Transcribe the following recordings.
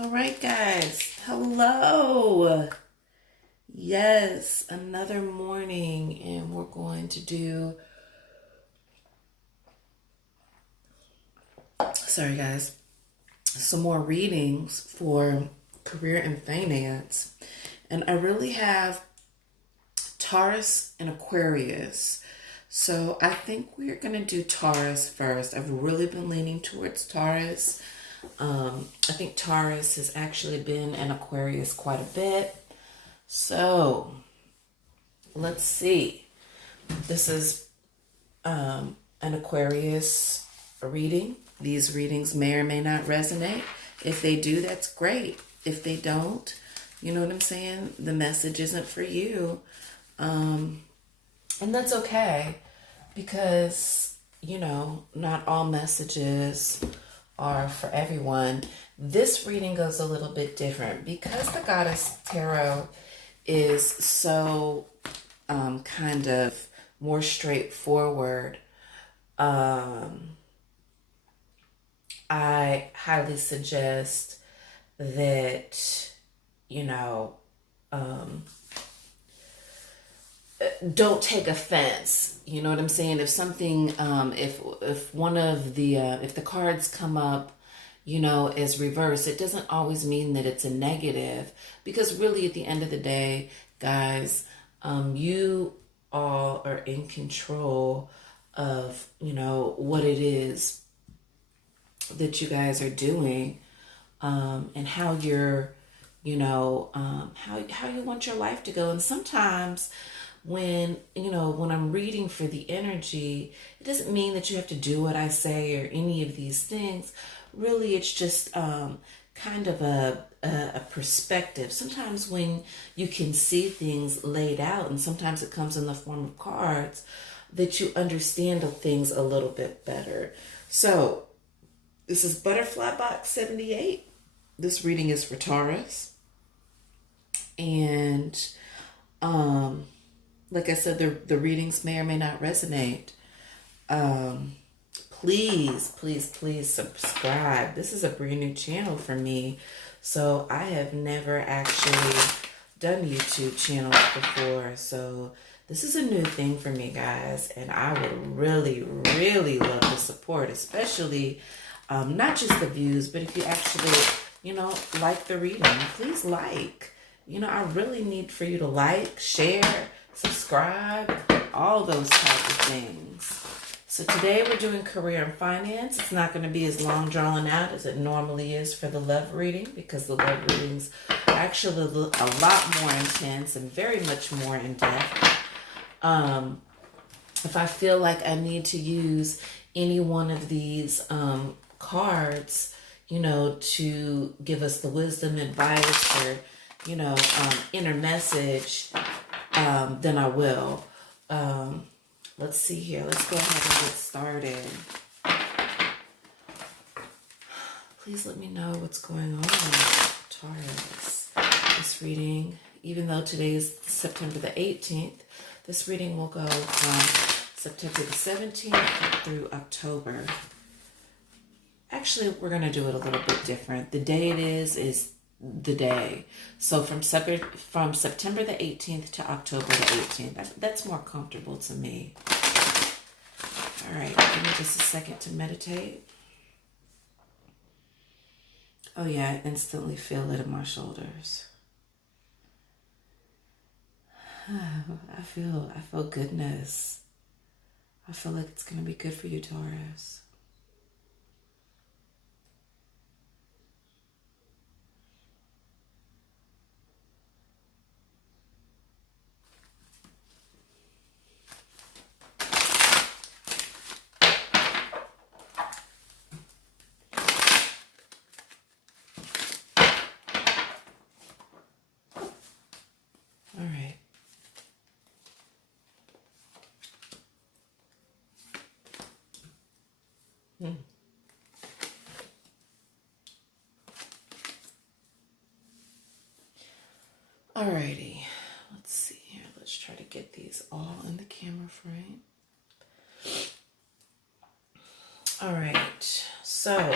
All right, guys. Hello. Yes, another morning, and we're going to do. Sorry, guys. Some more readings for career and finance. And I really have Taurus and Aquarius. So I think we're going to do Taurus first. I've really been leaning towards Taurus. I think Taurus has actually been an Aquarius quite a bit. So let's see. This is an Aquarius reading. These readings may or may not resonate. If they do, that's great. If they don't, you know what I'm saying? The message isn't for you. And that's okay because, not all messages are for everyone. This reading goes a little bit different because the Goddess Tarot is so kind of more straightforward. I highly suggest that, don't take offense. You know what I'm saying? If something, if one of the, if the cards come up, as reverse, it doesn't always mean that it's a negative, because really at the end of the day, guys, you all are in control of, what it is that you guys are doing, and how you're, how you want your life to go. And sometimes when I'm reading for the energy, it doesn't mean that you have to do what I say or any of these things. Really, it's just kind of a perspective. Sometimes when you can see things laid out, and sometimes it comes in the form of cards, that you understand things a little bit better. So this is Butterfly Box 78. This reading is for Taurus. And like I said, the readings may or may not resonate. Please subscribe. This is a brand new channel for me. So I have never actually done YouTube channels before. So this is a new thing for me, guys. And I would really, really love the support, especially not just the views, but if you actually, like the reading, please like. I really need for you to like, share, subscribe, all those type of things. So today we're doing career and finance. It's not going to be as long drawn out as it normally is for the love reading, because the love readings are actually a lot more intense and very much more in depth. If I feel like I need to use any one of these cards, to give us the wisdom, advice, or, inner message, then I will. Let's see here. Let's go ahead and get started. Please let me know what's going on with Taurus. This reading, even though today is September the 18th, this reading will go from September the 17th through October. Actually, we're going to do it a little bit different. The day it is the day. So from September the 18th to October the 18th. That's more comfortable to me. All right, give me just a second to meditate. Oh yeah, I instantly feel it in my shoulders. I feel goodness. I feel like it's going to be good for you, Taurus. All right. Alrighty, let's see here. Let's try to get these all in the camera frame. All right, so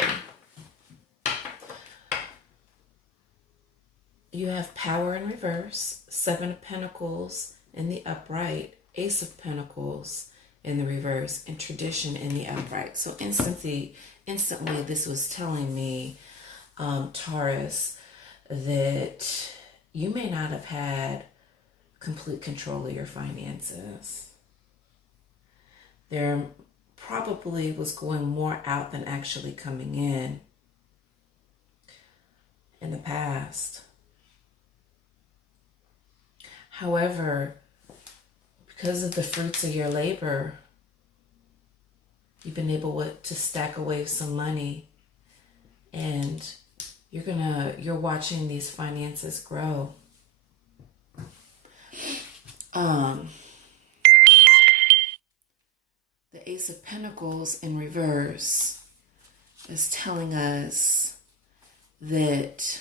you have power in reverse, Seven of Pentacles in the upright, Ace of Pentacles in the reverse, and tradition in the upright. So instantly this was telling me, Taurus, that you may not have had complete control of your finances. There probably was going more out than actually coming in the past. However, because of the fruits of your labor, you've been able to stack away some money, and you're watching these finances grow. The Ace of Pentacles in reverse is telling us that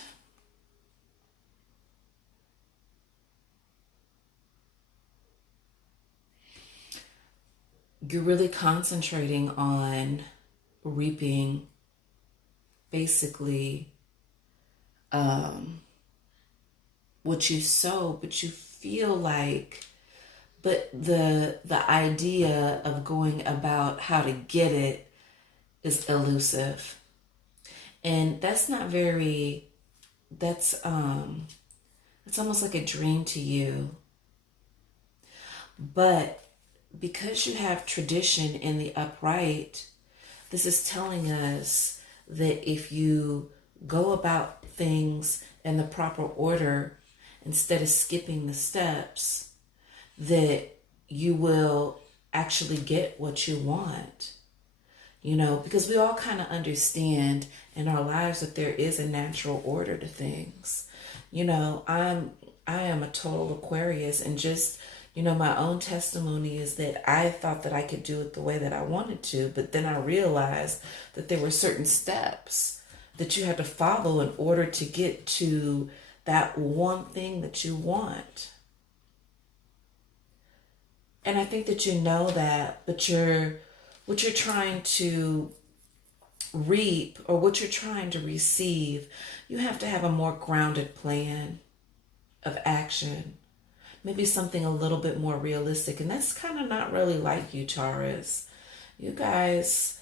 you're really concentrating on reaping basically what you sow, but you feel like, but the idea of going about how to get it is elusive. And that's not very, it's almost like a dream to you. But because you have tradition in the upright, this is telling us that if you go about things in the proper order, instead of skipping the steps, that you will actually get what you want. You know, because we all kind of understand in our lives that there is a natural order to things. You know, I am a total Aquarius, and just, you know, my own testimony is that I thought that I could do it the way that I wanted to, but then I realized that there were certain steps that you had to follow in order to get to that one thing that you want. And I think that you know that, but what you're trying to reap, or what you're trying to receive, you have to have a more grounded plan of action. Maybe something a little bit more realistic. And that's kind of not really like you, Taurus. You guys,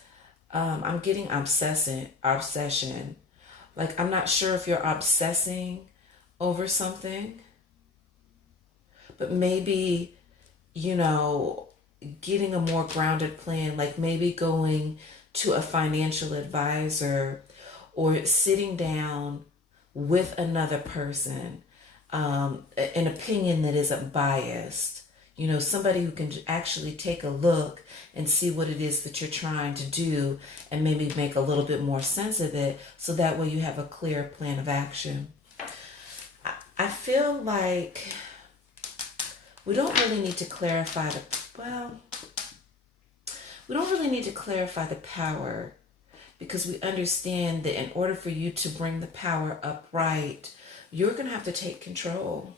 I'm getting obsession. Like, I'm not sure if you're obsessing over something, but maybe, you know, getting a more grounded plan, like maybe going to a financial advisor or sitting down with another person, an opinion that isn't biased, you know, somebody who can actually take a look and see what it is that you're trying to do and maybe make a little bit more sense of it, so that way you have a clear plan of action. I feel like we don't really need to clarify we don't really need to clarify the power, because we understand that in order for you to bring the power upright, you're going to have to take control.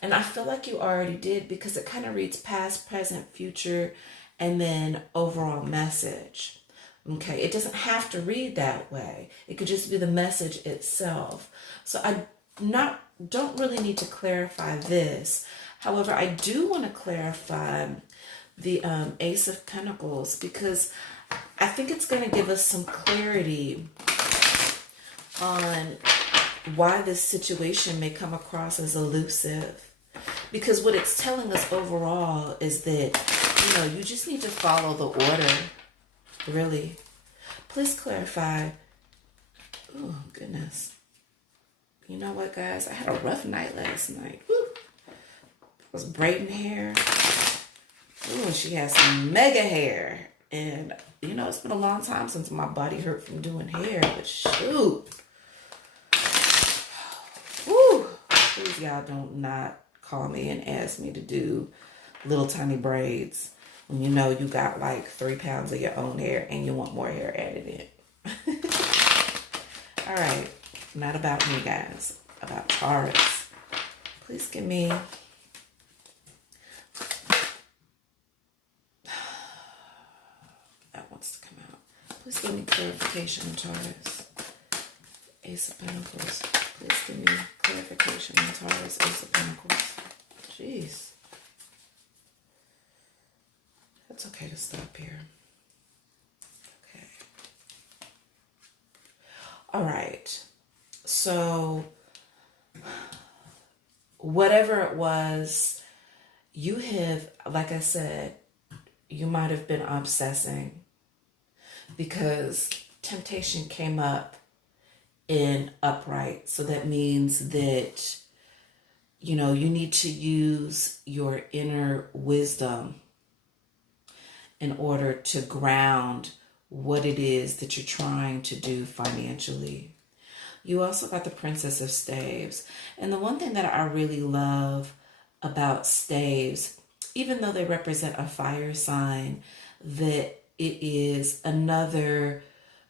And I feel like you already did, because it kind of reads past, present, future, and then overall message. Okay, it doesn't have to read that way. It could just be the message itself. So I don't really need to clarify this. However, I do want to clarify the Ace of Pentacles, because I think it's going to give us some clarity on why this situation may come across as elusive. Because what it's telling us overall is that, you know, you just need to follow the order, really. Please clarify. Oh, goodness. You know what, guys? I had a rough night last night. Woo. I was braiding hair. Ooh, and she has some mega hair. And, you know, it's been a long time since my body hurt from doing hair. But shoot. Woo. Please, y'all don't not call me and ask me to do little tiny braids when you know you got like 3 pounds of your own hair and you want more hair added in. All right. Not about me, guys. About Taurus. Please give me... that wants to come out. Please give me clarification, Taurus. Ace of Pentacles. Please give me clarification on Taurus, Ace of Pentacles. Jeez. That's okay to stop here. Okay. All right. So, whatever it was, you have, like I said, you might have been obsessing because temptation came up in upright. So that means that, you need to use your inner wisdom in order to ground what it is that you're trying to do financially. You also got the Princess of Staves. And the one thing that I really love about staves, even though they represent a fire sign, that it is another,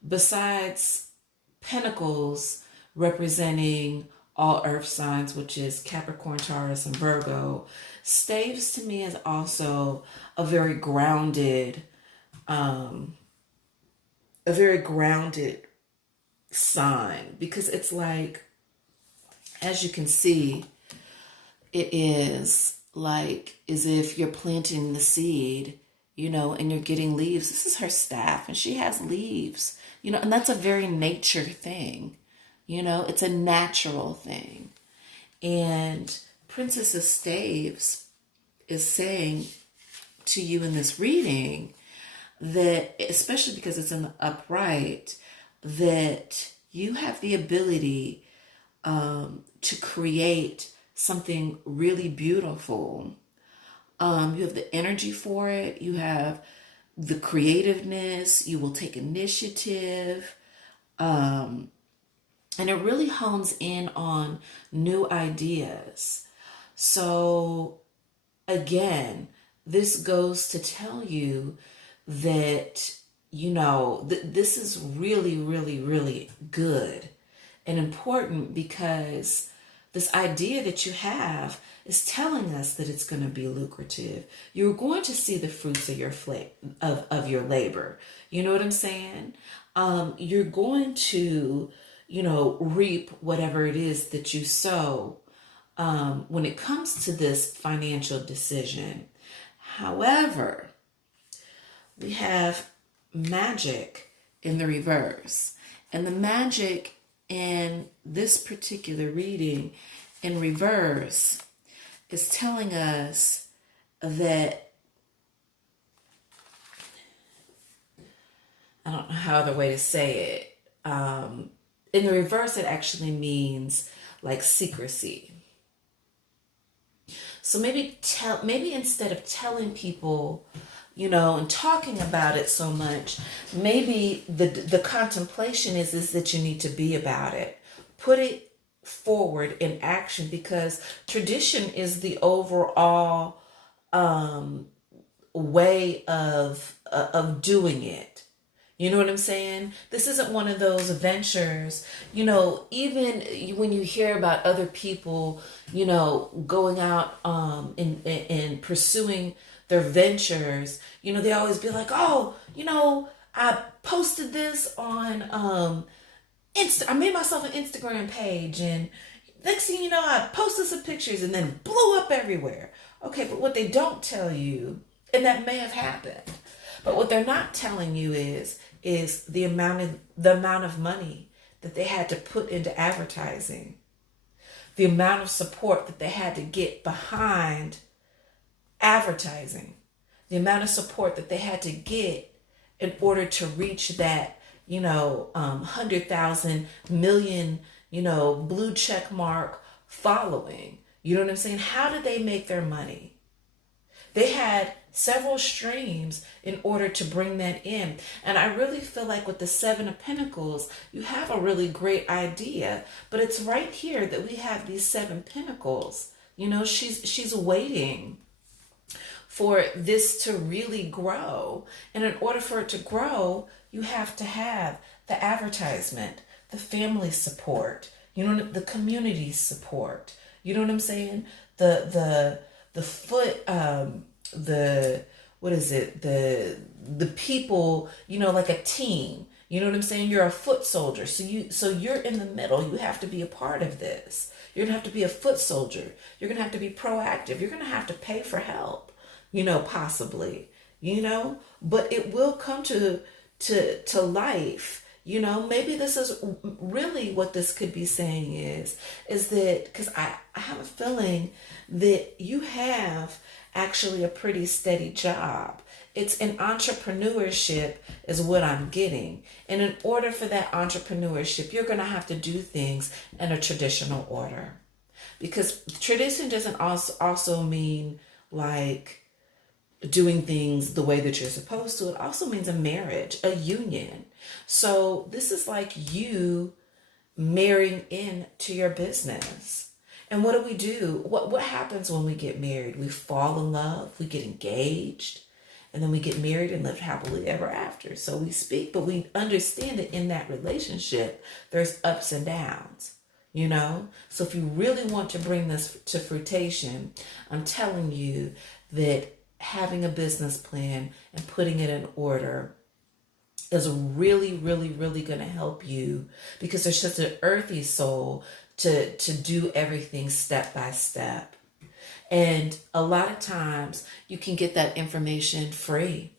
besides Pentacles representing all earth signs, which is Capricorn, Taurus, and Virgo, staves to me is also a very grounded sign, because it's like, as you can see, it is like as if you're planting the seed, and you're getting leaves. This is her staff, and she has leaves, and that's a very nature thing. It's a natural thing. And Princess of Staves is saying to you in this reading that, especially because it's in the upright, that you have the ability to create something really beautiful. You have the energy for it. You have the creativeness. You will take initiative. And it really hones in on new ideas. So again, this goes to tell you that, this is really, really, really good and important, because this idea that you have is telling us that it's going to be lucrative. You're going to see the fruits of your of your labor. You know what I'm saying? You're going to, reap whatever it is that you sow when it comes to this financial decision. However, we have magic in the reverse. And the magic in this particular reading in reverse is telling us that, I don't know how other way to say it. In the reverse, it actually means like secrecy. So maybe instead of telling people, and talking about it so much, maybe the contemplation is that you need to be about it. Put it forward in action, because tradition is the overall way of doing it. You know what I'm saying? This isn't one of those ventures, even when you hear about other people, going out and pursuing their ventures, they always be like, oh, I posted this on I made myself an Instagram page, and next thing you know, I posted some pictures and then blew up everywhere. Okay, but what they don't tell you, and that may have happened, but what they're not telling you is the amount of money that they had to put into advertising, the amount of support that they had to get behind advertising, the amount of support that they had to get in order to reach that, 100,000 million, blue check mark following. You know what I'm saying? How did they make their money? They had several streams in order to bring that in. And I really feel like with the Seven of Pentacles, you have a really great idea, but it's right here that we have these Seven Pentacles. She's waiting for this to really grow. And in order for it to grow, you have to have the advertisement, the family support, the community support. You know what I'm saying? The people, like a team. You know what I'm saying? You're a foot soldier. So you're in the middle. You have to be a part of this. You're gonna have to be a foot soldier. You're gonna have to be proactive. You're gonna have to pay for help, possibly, but it will come to life. Maybe this is really what this could be saying is that, because I have a feeling that you have actually a pretty steady job. It's an entrepreneurship is what I'm getting. And in order for that entrepreneurship, you're going to have to do things in a traditional order. Because tradition doesn't also mean like doing things the way that you're supposed to. It also means a marriage, a union. So this is like you marrying into your business. And what do? What happens when we get married? We fall in love, we get engaged, and then we get married and live happily ever after. So we speak, but we understand that in that relationship, there's ups and downs, So if you really want to bring this to fruition, I'm telling you that having a business plan and putting it in order is really, really, really going to help you, because there's just an earthy soul to do everything step by step. And a lot of times you can get that information free.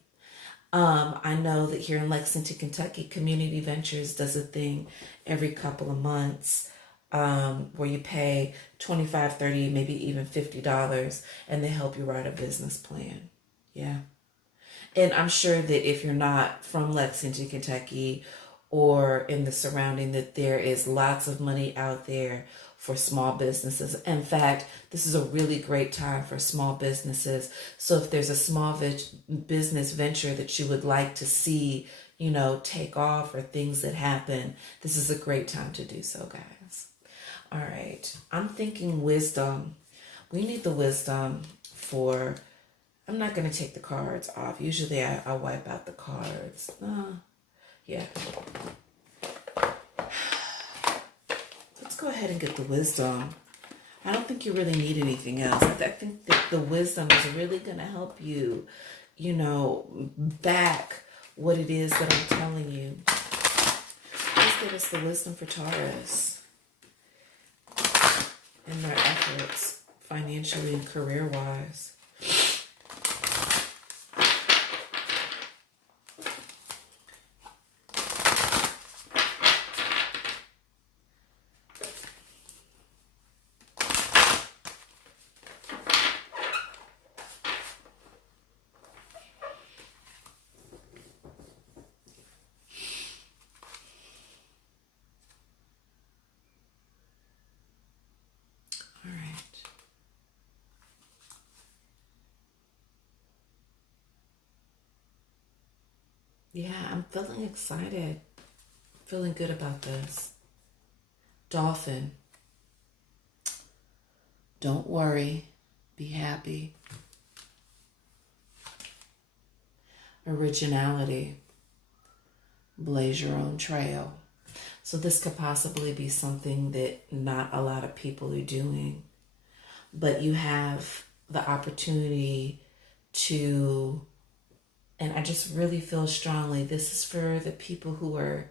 I know that here in Lexington, Kentucky, Community Ventures does a thing every couple of months where you pay $25, $30, maybe even $50, and they help you write a business plan. Yeah. And I'm sure that if you're not from Lexington, Kentucky, or in the surrounding, that there is lots of money out there for small businesses. In fact, this is a really great time for small businesses. So if there's a small business venture that you would like to see, take off, or things that happen, this is a great time to do so, guys. All right. I'm thinking wisdom. We need the wisdom for... I'm not going to take the cards off. Usually I wipe out the cards. Yeah. Let's go ahead and get the wisdom. I don't think you really need anything else. I think that the wisdom is really going to help you, back what it is that I'm telling you. Please give us the wisdom for Taurus in their efforts, financially and career-wise. Yeah, I'm feeling excited. Feeling good about this. Dolphin. Don't worry. Be happy. Originality. Blaze your own trail. So this could possibly be something that not a lot of people are doing, but you have the opportunity to... And I just really feel strongly this is for the people who are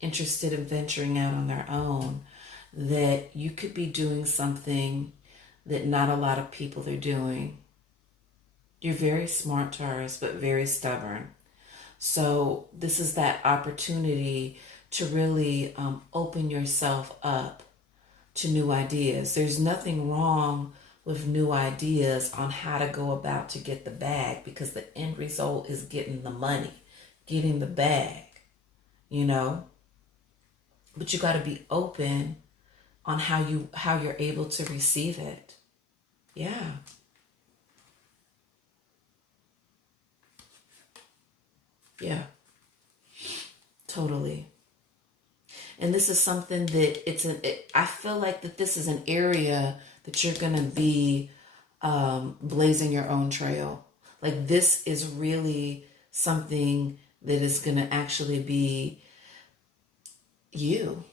interested in venturing out on their own, that you could be doing something that not a lot of people are doing. You're very smart, Taurus, but very stubborn. So this is that opportunity to really open yourself up to new ideas. There's nothing wrong with new ideas on how to go about to get the bag, because the end result is getting the money, getting the bag, But you got to be open on how you're able to receive it. Yeah. Yeah. Totally. And this is something that I feel like that this is an area that you're going to be blazing your own trail. Like this is really something that is going to actually be you.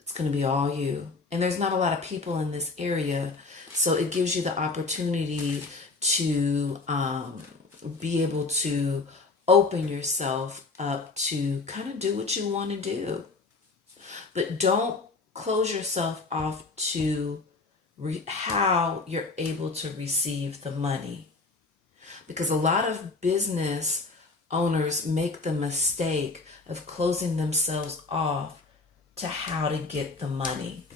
It's going to be all you. And there's not a lot of people in this area. So it gives you the opportunity to be able to open yourself up to kind of do what you want to do. But don't close yourself off to how you're able to receive the money. Because a lot of business owners make the mistake of closing themselves off to how to get the money.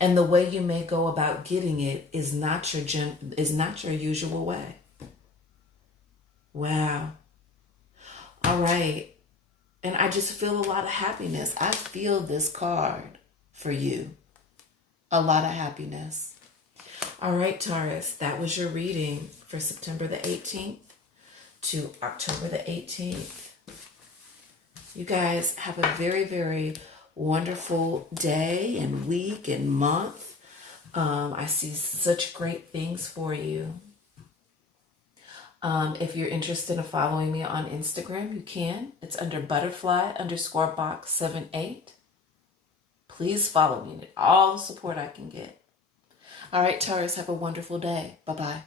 And the way you may go about getting it is not your usual way. Wow. All right. And I just feel a lot of happiness. I feel this card for you. A lot of happiness. All right, Taurus, that was your reading for September the 18th to October the 18th. You guys have a very, very wonderful day and week and month. I see such great things for you. If you're interested in following me on Instagram, you can. It's under butterfly_box78. Please follow me and all the support I can get. All right, Taurus, have a wonderful day. Bye-bye.